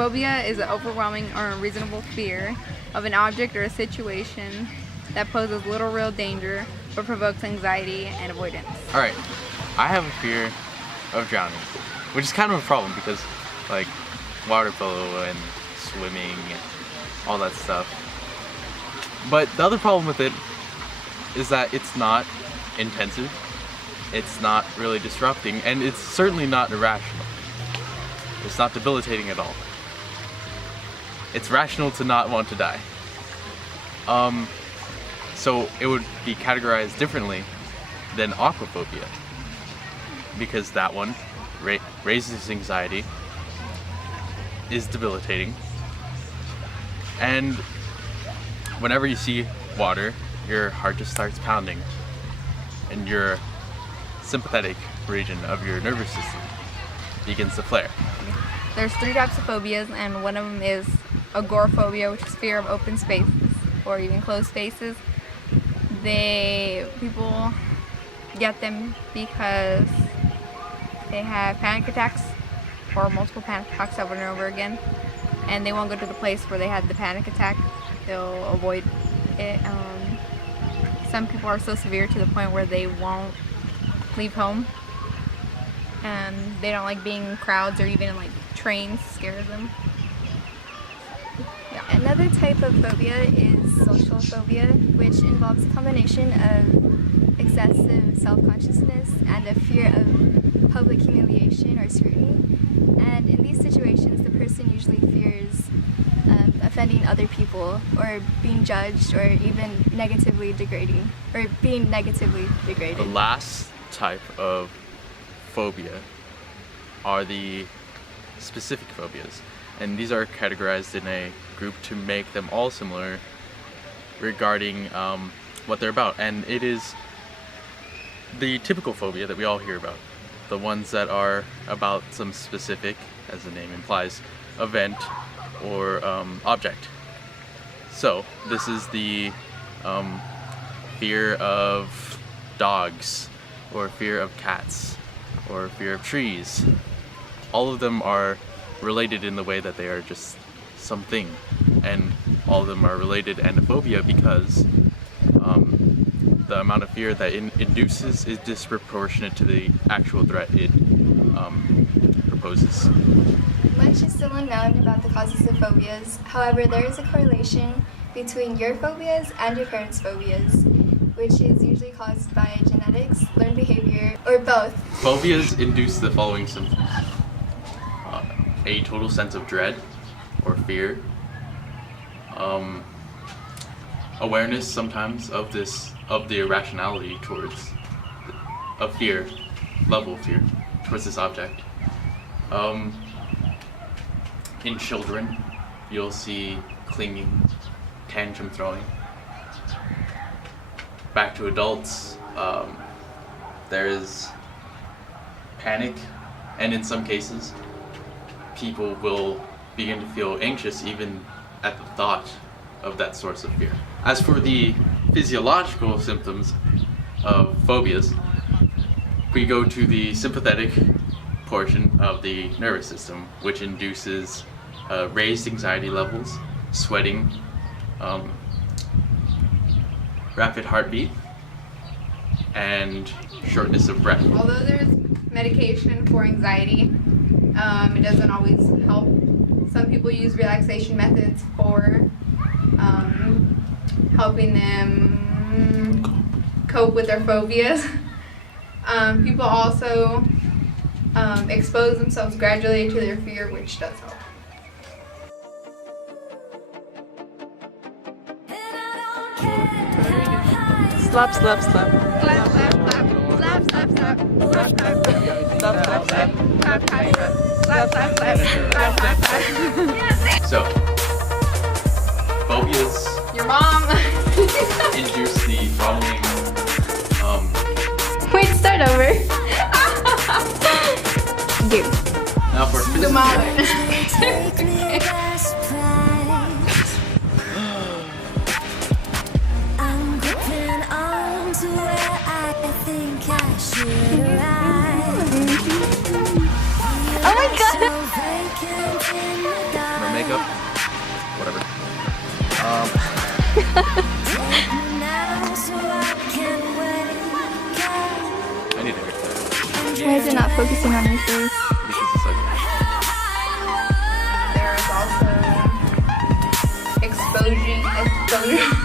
phobia is an overwhelming or unreasonable fear of an object or a situation that poses little real danger but provokes anxiety and avoidance. Alright, I have a fear of drowning, which is kind of a problem because, like, water polo and swimming and all that stuff. But the other problem with it is that it's not intensive, it's not really disrupting, and it's certainly not irrational. It's not debilitating at all. It's rational to not want to die. So it would be categorized differently than aquaphobia, because that one raises anxiety, is debilitating, and whenever you see water, your heart just starts pounding, and your sympathetic region of your nervous system begins to flare. There's 3 types of phobias, and one of them is agoraphobia, which is fear of open spaces or even closed spaces. People get them because they have panic attacks or multiple panic attacks over and over again, and they won't go to the place where they had the panic attack. They'll avoid it. Some people are so severe to the point where they won't leave home, and they don't like being in crowds or even in like trains. Scares them. Yeah. Another type of phobia is social phobia, which involves a combination of excessive self-consciousness and a fear of public humiliation or scrutiny. And in these situations, the person usually fears offending other people or being judged or even negatively degrading or being negatively degraded. The last type of phobia are the specific phobias, and these are categorized in a group to make them all similar regarding what they're about. And it is the typical phobia that we all hear about, the ones that are about some specific, as the name implies, event or object. So this is the fear of dogs, or fear of cats, or fear of trees. All of them are related in the way that they are just something, and all of them are related and a phobia because the amount of fear that it induces is disproportionate to the actual threat it proposes. Much is still unknown about the causes of phobias. However, there is a correlation between your phobias and your parents' phobias, which is usually caused by genetics, learned behavior, or both. Phobias induce the following symptoms: a total sense of dread or fear, awareness sometimes of the irrationality towards of fear, level of fear towards this object. In children, you'll see clinging, tantrum throwing. Back to adults, there is panic, and in some cases, people will begin to feel anxious even at the thought of that source of fear. As for the physiological symptoms of phobias, we go to the sympathetic portion of the nervous system, which induces raised anxiety levels, sweating, rapid heartbeat, and shortness of breath. Although there's medication for anxiety, it doesn't always help. Some people use relaxation methods for helping them cope with their phobias. People also expose themselves gradually to their fear, which does help. Slap, slap, slap. Slap, slap, slap. Slap, slap, slap. Slap, slap, slap. Slap, slap, slap. Slap, slap, slap. Slap, slap, slap. Slap, slap, slap. So, phobias Your mom. induce the following Wait, start over. Dude. now for The physical. mom. Oh my god! it not focusing on your face? Because it's ugly. There's also exposure